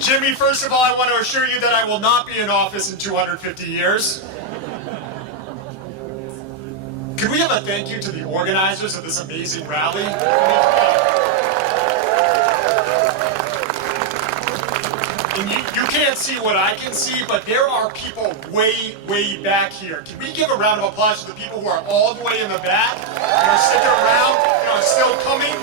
Jimmy, first of all, I want to assure you that I will not be in office in 250 years. Can we have a thank you to the organizers of this amazing rally? And you can't see what I can see, but there are people way, way back here. Can we give a round of applause to the people who are all the way in the back, and are sticking around, and are still coming?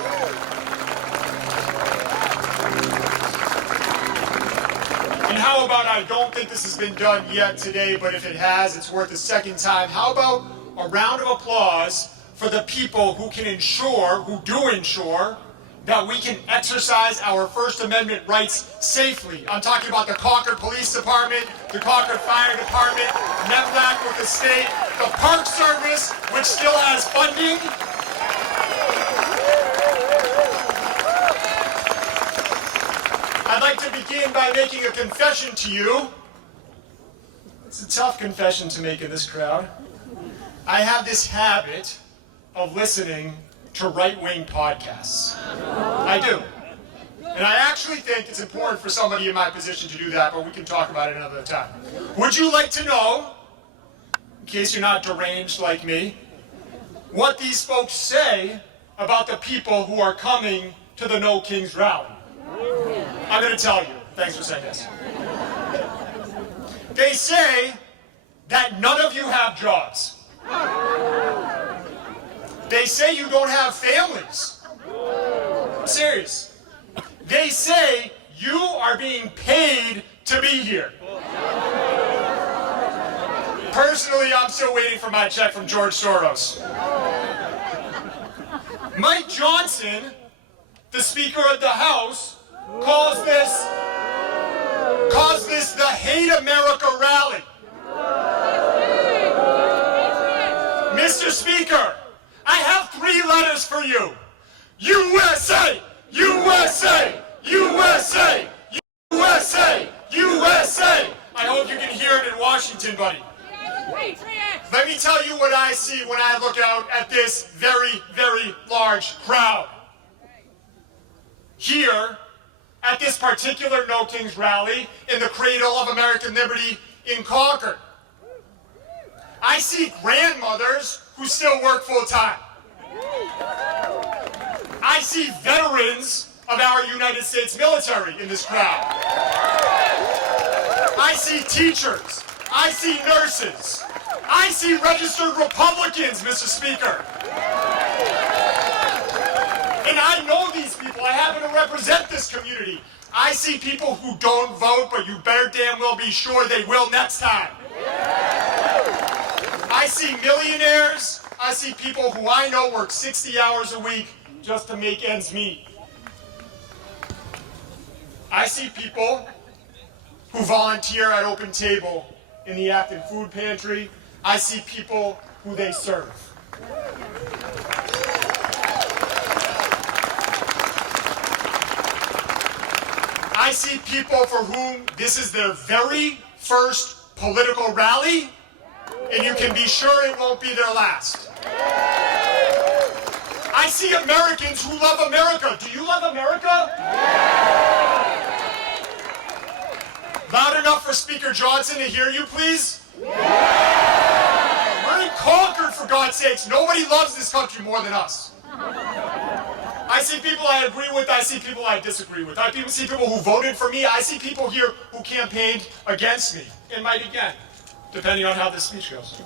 And how about, I don't think this has been done yet today, but if it has, it's worth a second time. How about a round of applause for the people who can ensure, who do ensure, that we can exercise our First Amendment rights safely. I'm talking about the Concord Police Department, the Concord Fire Department, NEPLAC with the state, the Park Service, which still has funding. I'd like to begin by making a confession to you. It's a tough confession to make in this crowd. I have this habit of listening to right-wing podcasts. I do. And I actually think it's important for somebody in my position to do that, but we can talk about it another time. Would you like to know, in case you're not deranged like me, what these folks say about the people who are coming to the No Kings rally? I'm going to tell you. Thanks for saying this. They say that none of you have jobs. They say you don't have families. I'm serious. They say you are being paid to be here. Personally, I'm still waiting for my check from George Soros. Mike Johnson, the Speaker of the House, calls this the Hate America rally. Mr. Speaker, I have 3 letters for you. USA! USA! USA! USA! USA! I hope you can hear it in Washington, buddy. Let me tell you what I see when I look out at this very, very large crowd. Here, at this particular No Kings rally in the cradle of American liberty in Concord, I see grandmothers who still work full-time. I see veterans of our United States military in this crowd. I see teachers. I see nurses. I see registered Republicans, Mr. Speaker. And I know these people. I happen to represent this community. I see people who don't vote, but you better damn well be sure they will next time. I see millionaires. I see people who I know work 60 hours a week just to make ends meet. I see people who volunteer at Open Table in the Acton Food Pantry. I see people who they serve. I see people for whom this is their very first political rally, and you can be sure it won't be their last. I see Americans who love America. Do you love America? Loud enough for Speaker Johnson to hear you, please? We're in Concord, for God's sakes. Nobody loves this country more than us. I see people I agree with. I see people I disagree with. I see people who voted for me. I see people here who campaigned against me and might again, depending on how this speech goes.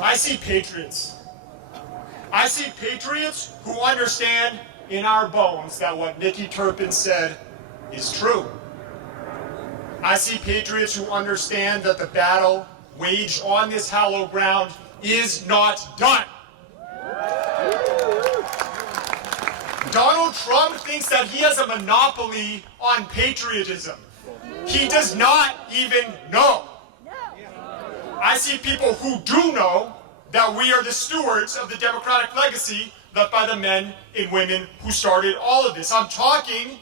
I see patriots. I see patriots who understand in our bones that what Nicky Turpin said is true. I see patriots who understand that the battle waged on this hallowed ground is not done. Donald Trump thinks that he has a monopoly on patriotism. He does not even know. I see people who do know that we are the stewards of the democratic legacy left by the men and women who started all of this. I'm talking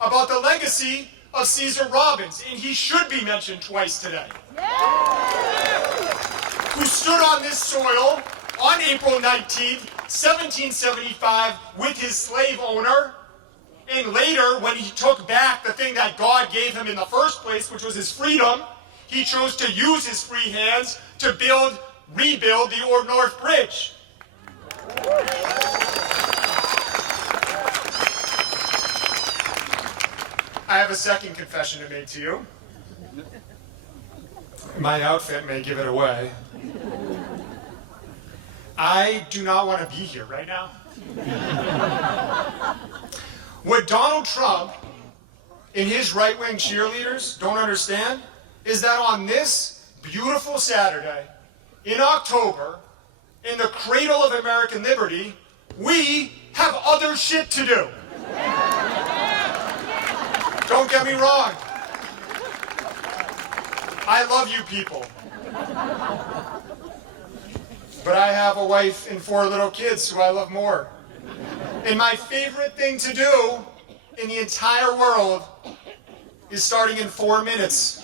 about the legacy of Cesar Robbins, and he should be mentioned twice today. Who stood on this soil on April 19th, 1775, with his slave owner, And later, when he took back the thing that God gave him in the first place, which was his freedom, he chose to use his free hands to rebuild the Old North Bridge. I have a second confession to make to you. My outfit may give it away. I do not want to be here right now. What Donald Trump and his right-wing cheerleaders don't understand is that on this beautiful Saturday in October, in the cradle of American liberty, we have other shit to do. Don't get me wrong. I love you people. But I have a wife and 4 little kids who I love more. And my favorite thing to do in the entire world is starting in 4 minutes.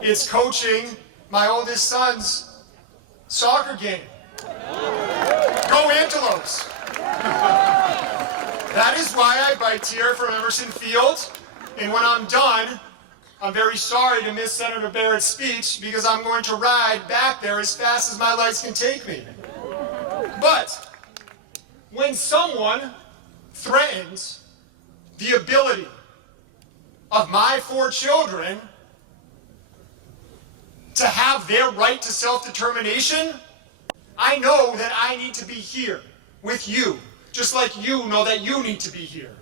It's coaching my oldest son's soccer game. Go Antelopes! That is why I biked here from Emerson Field. And when I'm done, I'm very sorry to miss Senator Barrett's speech because I'm going to ride back there as fast as my legs can take me. But when someone threatens the ability of my 4 children to have their right to self-determination, I know that I need to be here with you, just like you know that you need to be here.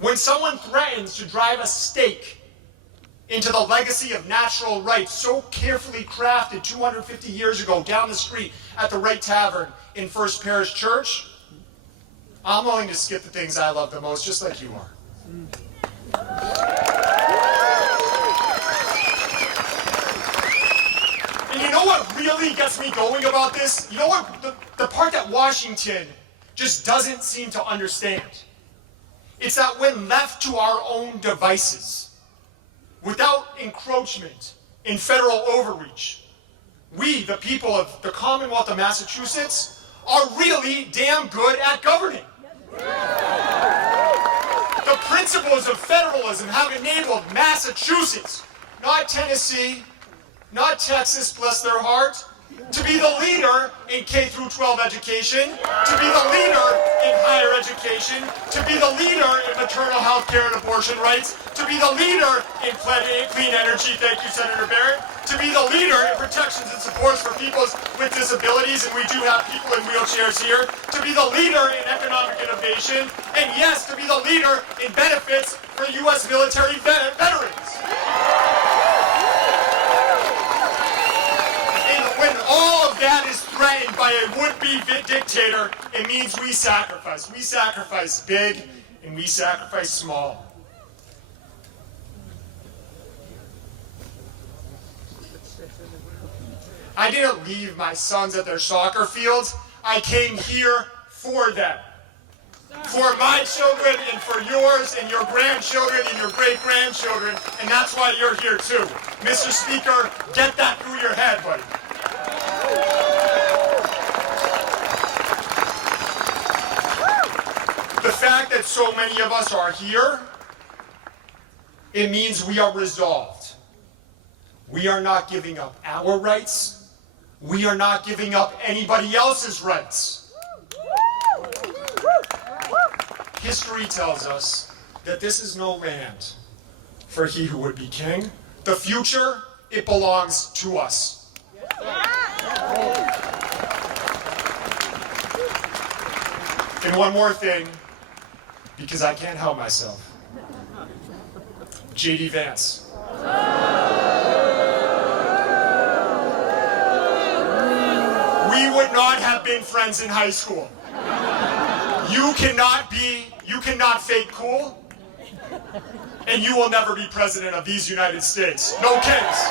When someone threatens to drive a stake into the legacy of natural rights so carefully crafted 250 years ago down the street at the Wright Tavern in First Parish Church, I'm willing to skip the things I love the most, just like you are. And you know what really gets me going about this? You know what? The part that Washington just doesn't seem to understand. It's that when left to our own devices, without encroachment in federal overreach, we, the people of the Commonwealth of Massachusetts, are really damn good at governing. The principles of federalism have enabled Massachusetts, not Tennessee, not Texas, bless their heart, to be the leader in K-12 education, to be the leader in higher education, to be the leader in maternal health care and abortion rights, to be the leader in clean energy, thank you, Senator Barrett, to be the leader in protections and supports for people with disabilities, and we do have people in wheelchairs here, to be the leader in economic innovation, and yes, to be the leader in benefits for U.S. military veterans. When all of that is threatened by a would-be dictator, it means we sacrifice. We sacrifice big and we sacrifice small. I didn't leave my sons at their soccer fields. I came here for them. For my children and for yours and your grandchildren and your great-grandchildren, and that's why you're here too. Mr. Speaker, get that through your head, buddy. The fact that so many of us are here, it means we are resolved. We are not giving up our rights. We are not giving up anybody else's rights. History tells us that this is no land for he who would be king. The future, it belongs to us. And one more thing, because I can't help myself. J.D. Vance. We would not have been friends in high school. You cannot fake cool, and you will never be president of these United States. No case.